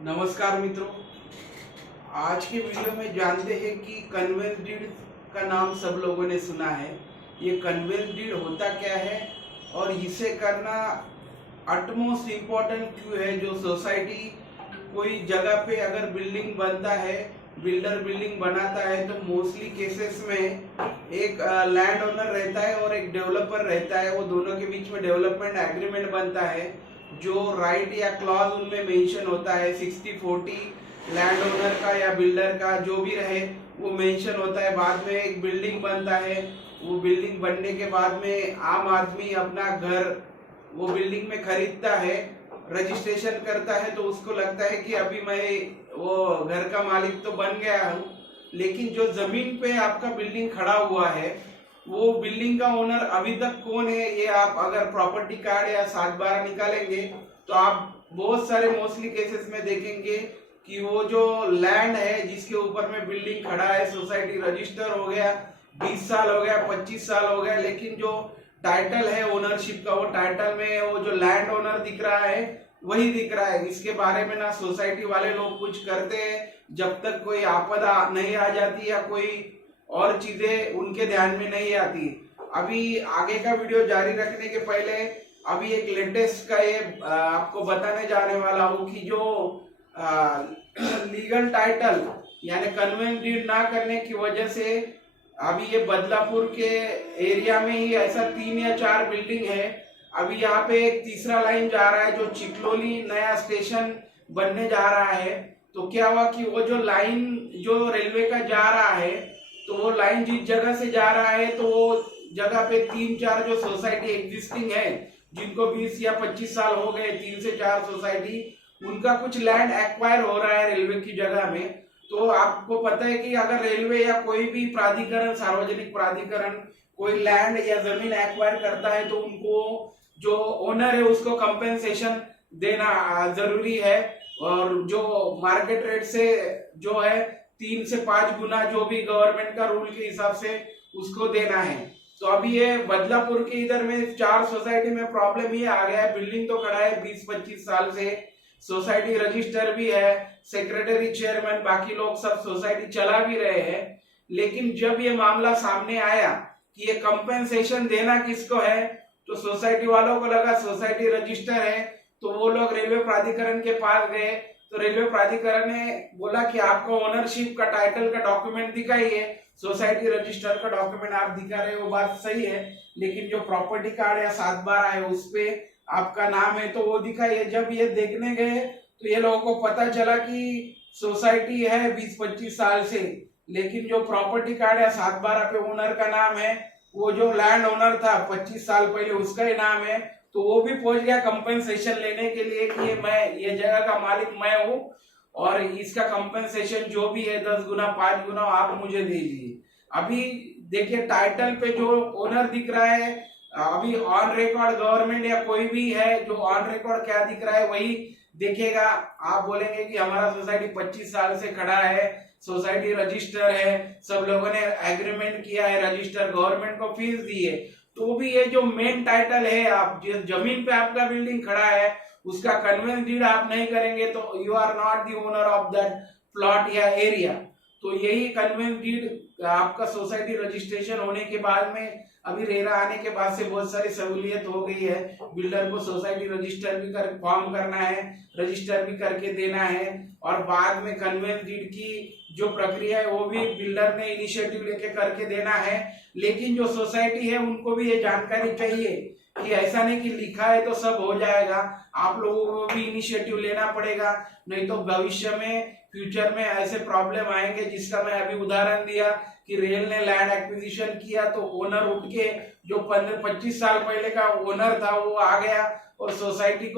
नमस्कार मित्रों। आज के वीडियो में जानते हैं कि कन्वेंस डीड का नाम सब लोगों ने सुना है। ये कन्वेंस डीड होता क्या है और इसे करना अटमोस्ट इम्पोर्टेंट क्यों है। जो सोसाइटी कोई जगह पे अगर बिल्डिंग बनता है, बिल्डर बिल्डिंग बनाता है, तो मोस्टली केसेस में एक लैंड ओनर रहता है और एक डेवलपर रहता है। वो दोनों के बीच में डेवलपमेंट एग्रीमेंट बनता है, जो राइट या क्लॉज उनमें मेंशन होता है। 60-40 लैंड ओनर का या बिल्डर का जो भी रहे वो मेंशन होता है। बाद में एक बिल्डिंग बनता है। वो बिल्डिंग बनने के बाद में आम आदमी अपना घर वो बिल्डिंग में खरीदता है, रजिस्ट्रेशन करता है, तो उसको लगता है कि अभी मैं वो घर का मालिक तो बन गया हूँ। लेकिन जो जमीन पे आपका बिल्डिंग खड़ा हुआ है, वो बिल्डिंग का ओनर अभी तक कौन है, ये आप अगर प्रॉपर्टी कार्ड या 7/12 निकालेंगे तो आप बहुत सारे मोस्टली केसेस में देखेंगे कि वो जो लैंड है जिसके ऊपर में बिल्डिंग खड़ा है, सोसाइटी रजिस्टर हो गया, 20 साल हो गया, 25 साल हो गया, लेकिन जो टाइटल है ओनरशिप का, वो टाइटल में वो जो लैंड ओनर दिख रहा है वही दिख रहा है। इसके बारे में ना सोसाइटी वाले लोग कुछ करते हैं जब तक कोई आपदा नहीं आ जाती या कोई और चीजें उनके ध्यान में नहीं आती। अभी आगे का वीडियो जारी रखने के पहले अभी एक लेटेस्ट का ये आपको बताने जाने वाला हूँ कि जो लीगल टाइटल यानी कन्वेंस डीड ना करने की वजह से अभी ये बदलापुर के एरिया में ही ऐसा 3 या 4 बिल्डिंग है। अभी यहाँ पे एक तीसरा लाइन जा रहा है जो चिकलोली नया स्टेशन बनने जा रहा है। तो क्या हुआ कि वो जो लाइन जो रेलवे का जा रहा है, तो वो लाइन जिस जगह से जा रहा है तो वो जगह पे 3-4 जो सोसाइटी एग्जिस्टिंग है जिनको 20 या 25 साल हो गए, 3 से 4 सोसाइटी, उनका कुछ लैंड एक्वायर हो रहा है रेलवे की जगह में। तो आपको पता है कि अगर रेलवे या कोई भी प्राधिकरण, सार्वजनिक प्राधिकरण कोई लैंड या जमीन एक्वायर करता है तो उनको जो ओनर है उसको कंपेंसेशन देना जरूरी है। और जो मार्केट रेट से जो है 3 से 5 गुना जो भी गवर्नमेंट का रूल के हिसाब से उसको देना है। तो अभी ये बदलापुर के इधर में 4 सोसाइटी में प्रॉब्लम ये आ गया है। बिल्डिंग तो खड़ा है 20-25 साल से, सोसाइटी रजिस्टर भी है, सेक्रेटरी, चेयरमैन, बाकी लोग सब सोसाइटी चला भी रहे हैं। लेकिन जब ये मामला सामने आया कि ये कंपेंसेशन देना किसको है, तो सोसाइटी वालों को लगा सोसाइटी रजिस्टर है, तो वो लोग रेलवे प्राधिकरण के पास गए। तो रेलवे प्राधिकरण ने बोला कि आपको ओनरशिप का टाइटल का डॉक्यूमेंट दिखाइए, सोसाइटी रजिस्टर का डॉक्यूमेंट आप दिखा रहे हो, बात सही है, लेकिन जो प्रॉपर्टी कार्ड या 7/12 है उस पे आपका नाम है तो वो दिखाइए। जब ये देखने गए तो ये लोगों को पता चला कि सोसाइटी है 20-25 साल से, लेकिन जो प्रॉपर्टी कार्ड या 7/12 पे ओनर का नाम है, वो जो लैंड ओनर था 25 साल पहले उसका ही नाम है। तो वो भी पहुंच गया कंपेंसेशन लेने के लिए कि ये जगह का मालिक मैं हूँ और इसका कंपेंसेशन जो भी है 10 गुना 5 गुना आप मुझे दीजिए। अभी देखिए टाइटल पे जो ओनर दिख रहा है, अभी ऑन रिकॉर्ड गवर्नमेंट या कोई भी है जो ऑन रिकॉर्ड क्या दिख रहा है वही देखेगा। आप बोलेंगे कि हमारा सोसाइटी 25 साल से खड़ा है, सोसाइटी रजिस्टर है, सब लोगों ने एग्रीमेंट किया है, रजिस्टर गवर्नमेंट को फीस दी है, तो भी ये जो मेन टाइटल है, आप जिस जमीन पे आपका बिल्डिंग खड़ा है उसका कन्वेंस डीड आप नहीं करेंगे तो you are not the owner of that plot या एरिया। तो यही कन्वेंस डीड आपका सोसाइटी रजिस्ट्रेशन होने के बाद में, अभी रेरा आने के बाद से बहुत सारी सहूलियत हो गई है। बिल्डर को सोसाइटी रजिस्टर भी कर फॉर्म करना है, रजिस्टर भी करके देना है, और बाद में कन्वेंस डीड की जो प्रक्रिया है वो भी बिल्डर ने इनिशिएटिव लेके करके देना है। लेकिन जो सोसाइटी है उनको भी ये जानकारी चाहिए कि ऐसा नहीं कि लिखा है तो सब हो जाएगा, आप लोगों को भी इनिशिएटिव लेना पड़ेगा, नहीं तो भविष्य में फ्यूचर में ऐसे प्रॉब्लम आएंगे जिसका मैं अभी उदाहरण दिया कि रेल ने लैंड एक्विजिशन किया तो ओनर उठ के जो 15-25 साल पहले का ओनर था वो आ गया और सोसाइटी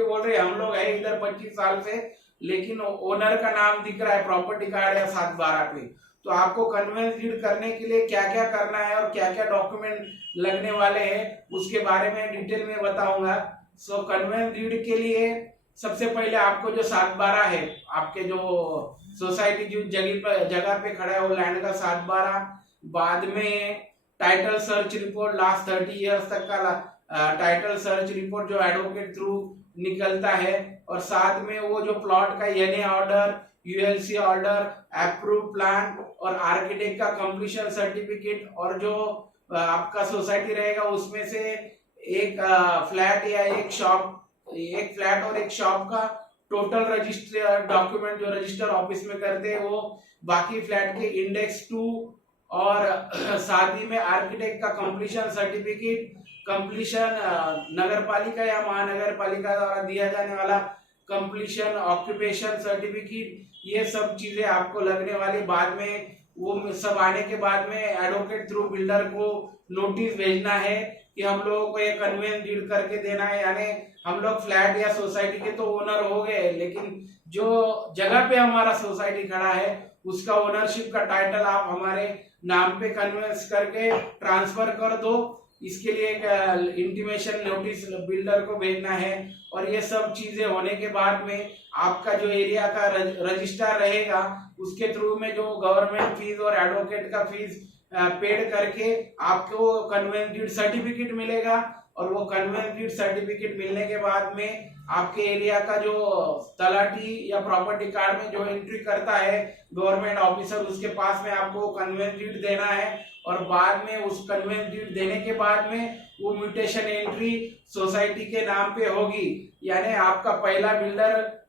बोल रही हम लोग है इधर 25 साल से, लेकिन ओनर का नाम दिख रहा है प्रॉपर्टी कार्ड या 7/12 पे। तो आपको कन्वेंस डीड करने के लिए क्या क्या करना है और क्या क्या डॉक्यूमेंट लगने वाले हैं उसके बारे में डिटेल में बताऊंगा। सो कन्वेंस डीड के लिए सबसे पहले आपको जो 7/12 है, आपके जो सोसाइटी जो जगह पे खड़ा है वो लैंड का 7/12, बाद में title search report last 30 years तक का टाइटल सर्च रिपोर्ट जो एडवोकेट थ्रू निकलता है, और साथ में वो जो प्लॉट का NA order, ULC order, approve plan और आर्किटेक्ट का कंप्लीशन सर्टिफिकेट, और जो आपका सोसाइटी रहेगा उसमें से एक फ्लैट या एक फ्लैट और एक शॉप का टोटल रजिस्टर डॉक्यूमेंट जो रजिस्टर ऑफिस में करते हैं वो, बाकी फ्लैट के इंडेक्स 2, और साथ ही में आर्किटेक्ट का कंप्लीशन सर्टिफिकेट, कंप्लीशन नगर पालिका या महानगर पालिका द्वारा दिया जाने वाला कंप्लीशन ऑक्यूपेशन सर्टिफिकेट, ये सब चीजें आपको लगने वाली। बाद में वो सब आने के बाद में एडवोकेट थ्रू बिल्डर को नोटिस भेजना है कि हम लोगों को ये कन्वेंस डीड करके देना है, यानी हम लोग फ्लैट या सोसाइटी के तो ओनर हो गए, लेकिन जो जगह पे हमारा सोसाइटी खड़ा है उसका ओनरशिप का टाइटल आप हमारे नाम पे कन्वेंस करके ट्रांसफर कर दो। इसके लिए एक इंटीमेशन नोटिस बिल्डर को भेजना है, और ये सब चीजें होने के बाद में आपका जो एरिया का रजिस्ट्रार रहेगा उसके थ्रू में जो गवर्नमेंट फीस और एडवोकेट का फीस पेड करके आपको कन्वेंस डीड सर्टिफिकेट मिलेगा, और वो कन्वेंस डीड सर्टिफिकेट मिलने के बाद में आपके एरिया का जो तलाटी या प्रॉपर्टी कार्ड में जो एंट्री करता है गवर्नमेंट ऑफिसर, उसके पास में आपको कन्वेंस डीड देना है, और बाद में उस कन्वेंस डीड देने के बाद में वो म्यूटेशन एंट्री सोसाइटी के नाम पे होगी, यानी आपका पहला बिल्डर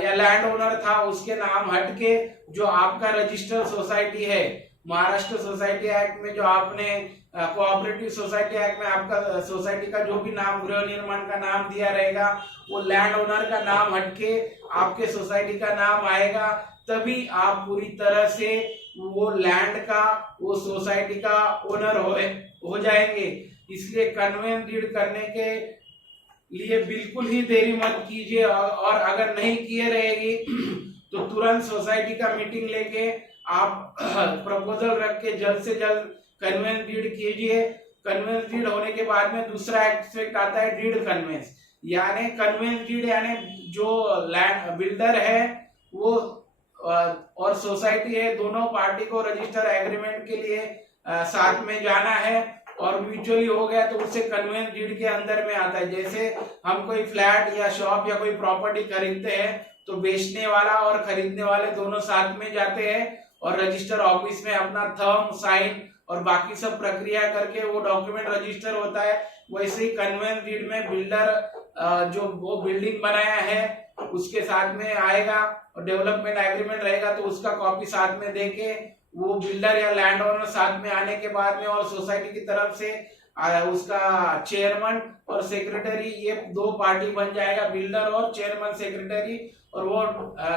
या लैंड ओनर था उसके नाम हटके जो आपका रजिस्टर्ड सोसाइटी है, महाराष्ट्र सोसाइटी एक्ट में जो आपने कोऑपरेटिव सोसाइटी एक्ट में आपका सोसाइटी का जो भी नाम गृह निर्माण का नाम दिया रहेगा वो लैंड ओनर का नाम हटके आपके सोसाइटी का नाम आएगा, तभी आप पूरी तरह से वो लैंड का, वो सोसाइटी का ओनर हो जाएंगे। इसलिए कन्वेंस डीड करने के लिए बिल्कुल ही देरी मत कीजिए, और अगर नहीं किए रहेगी तो तुरंत सोसाइटी का मीटिंग लेके आप प्रपोजल रख के जल्द से जल्द कन्वेंस डीड कीजिए। कन्वेंस डीड होने के बाद में दूसरा एस्पेक्ट आता है डीड कन्वेंस, यानी कन्वेंस डीड यानी जो लैंड बिल्डर है वो और सोसाइटी है, दोनों पार्टी को रजिस्टर एग्रीमेंट के लिए साथ में जाना है, और म्यूचुअली हो गया तो उससे कन्वेंस डीड के अंदर में आता है। जैसे हम कोई फ्लैट या शॉप या कोई प्रॉपर्टी खरीदते हैं तो बेचने वाला और खरीदने वाले दोनों साथ में जाते हैं और रजिस्टर ऑफिस में अपना थंब, साइन और बाकी सब प्रक्रिया करके वो डॉक्यूमेंट रजिस्टर होता है। वैसे ही कन्वेंस डीड में बिल्डर जो वो बिल्डिंग बनाया है उसके साथ में आएगा, और डेवलपमेंट एग्रीमेंट रहेगा तो उसका कॉपी साथ में देके वो बिल्डर या लैंड ओनर साथ में आने के बाद में, और सोसाइटी की तरफ से उसका चेयरमैन और सेक्रेटरी, ये दो पार्टी बन जाएगा, बिल्डर और चेयरमैन सेक्रेटरी, और वो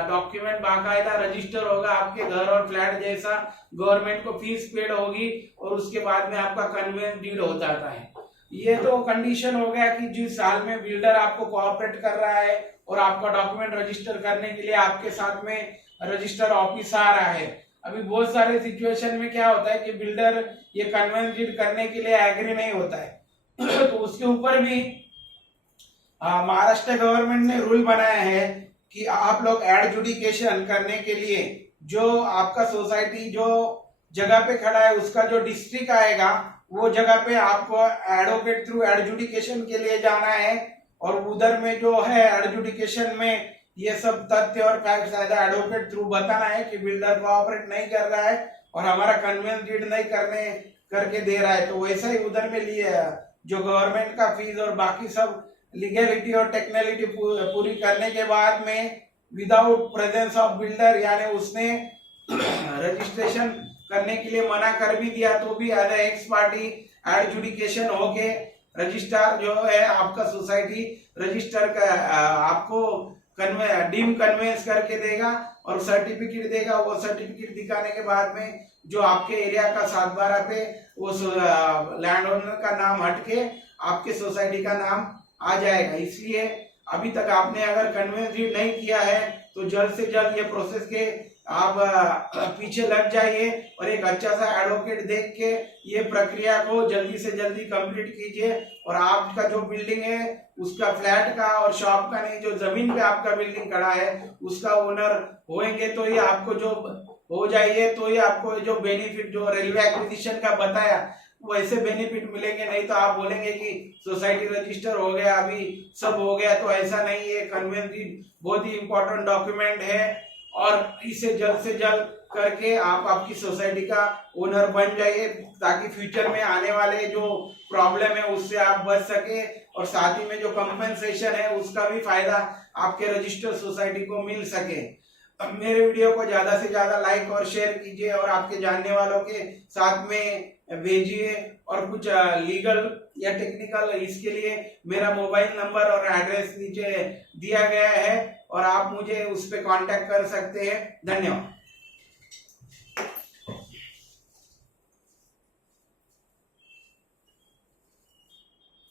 डॉक्यूमेंट बाकायदा रजिस्टर होगा आपके घर और फ्लैट जैसा, गवर्नमेंट को फीस पेड होगी, और उसके बाद में आपका कन्वेंस डीड हो जाता है। ये तो कंडीशन हो गया कि जिस साल में बिल्डर आपको कोऑपरेट कर रहा है और आपका डॉक्यूमेंट रजिस्टर करने के लिए आपके साथ में रजिस्टर ऑफिस आ रहा है। अभी बहुत सारे सिचुएशन में क्या होता है कि बिल्डर ये कन्वेंस डीड करने के लिए एग्री नहीं होता है तो उसके ऊपर भी महाराष्ट्र गवर्नमेंट ने रूल बनाया है कि आप लोग एडजुडिकेशन करने के लिए जो आपका सोसाइटी जो जगह पे खड़ा है उसका जो डिस्ट्रिक्ट आएगा वो जगह पे आपको एडवोकेट थ्रू एडजुडिकेशन के लिए जाना है, और उधर में जो है एडजुडिकेशन में ये सब तथ्य और फैक्ट एडवोकेट थ्रू बताना है कि बिल्डर कोऑपरेट नहीं कर रहा है और हमारा कन्वेंस डीड नहीं करके दे रहा है। तो वैसा ही उधर में लिए जो गवर्नमेंट का फीस और बाकी सब लीगलिटी और टेक्निकलिटी पूरी करने के बाद में विदाउट प्रेजेंस ऑफ बिल्डर, यानी उसने रजिस्ट्रेशन करने के लिए मना कर भी दिया तो भी एज एक्स पार्टी एडजुडिकेशन होके रजिस्ट्रार जो है आपका सोसाइटी रजिस्टर का आपको डीम कन्वेंस करके देगा और सर्टिफिकेट देगा। वो सर्टिफिकेट दिखाने के बाद में जो आपके एरिया का 7/12 पे वो लैंड ओनर का नाम हटके आपके सोसाइटी का नाम आ जाएगा। इसलिए अभी तक आपने अगर कन्वेंस डीड नहीं किया है तो जल्द से जल्द ये प्रोसेस के आप पीछे लग जाइए और एक अच्छा सा एडवोकेट देख के ये प्रक्रिया को जल्दी से जल्दी कंप्लीट कीजिए, और आपका जो बिल्डिंग है उसका फ्लैट का और शॉप का नहीं, जो जमीन पे आपका बिल्डिंग खड़ा है उसका ओनर होएंगे तो ये आपको जो हो जाइए तो ये आपको जो बेनिफिट जो रेलवे एक्विजिशन का बताया वैसे बेनिफिट मिलेंगे। नहीं तो आप बोलेंगे कि सोसाइटी रजिस्टर हो गया, अभी सब हो गया, तो ऐसा नहीं है। कन्वेंस डीड बहुत ही इंपॉर्टेंट डॉक्यूमेंट है और इसे जल्द से जल्द करके आप आपकी सोसाइटी का ओनर बन जाइए, ताकि फ्यूचर में आने वाले जो प्रॉब्लम है उससे आप बच सके और साथ ही में जो कंपनसेशन है उसका भी फायदा आपके रजिस्टर्ड सोसाइटी को मिल सके। अब मेरे वीडियो को ज्यादा से ज्यादा लाइक और शेयर कीजिए और आपके जानने वालों के साथ में भेजिए। और कुछ लीगल या टेक्निकल, इसके लिए मेरा मोबाइल नंबर और एड्रेस नीचे दिया गया है और आप मुझे उस पर कांटेक्ट कर सकते हैं। धन्यवाद।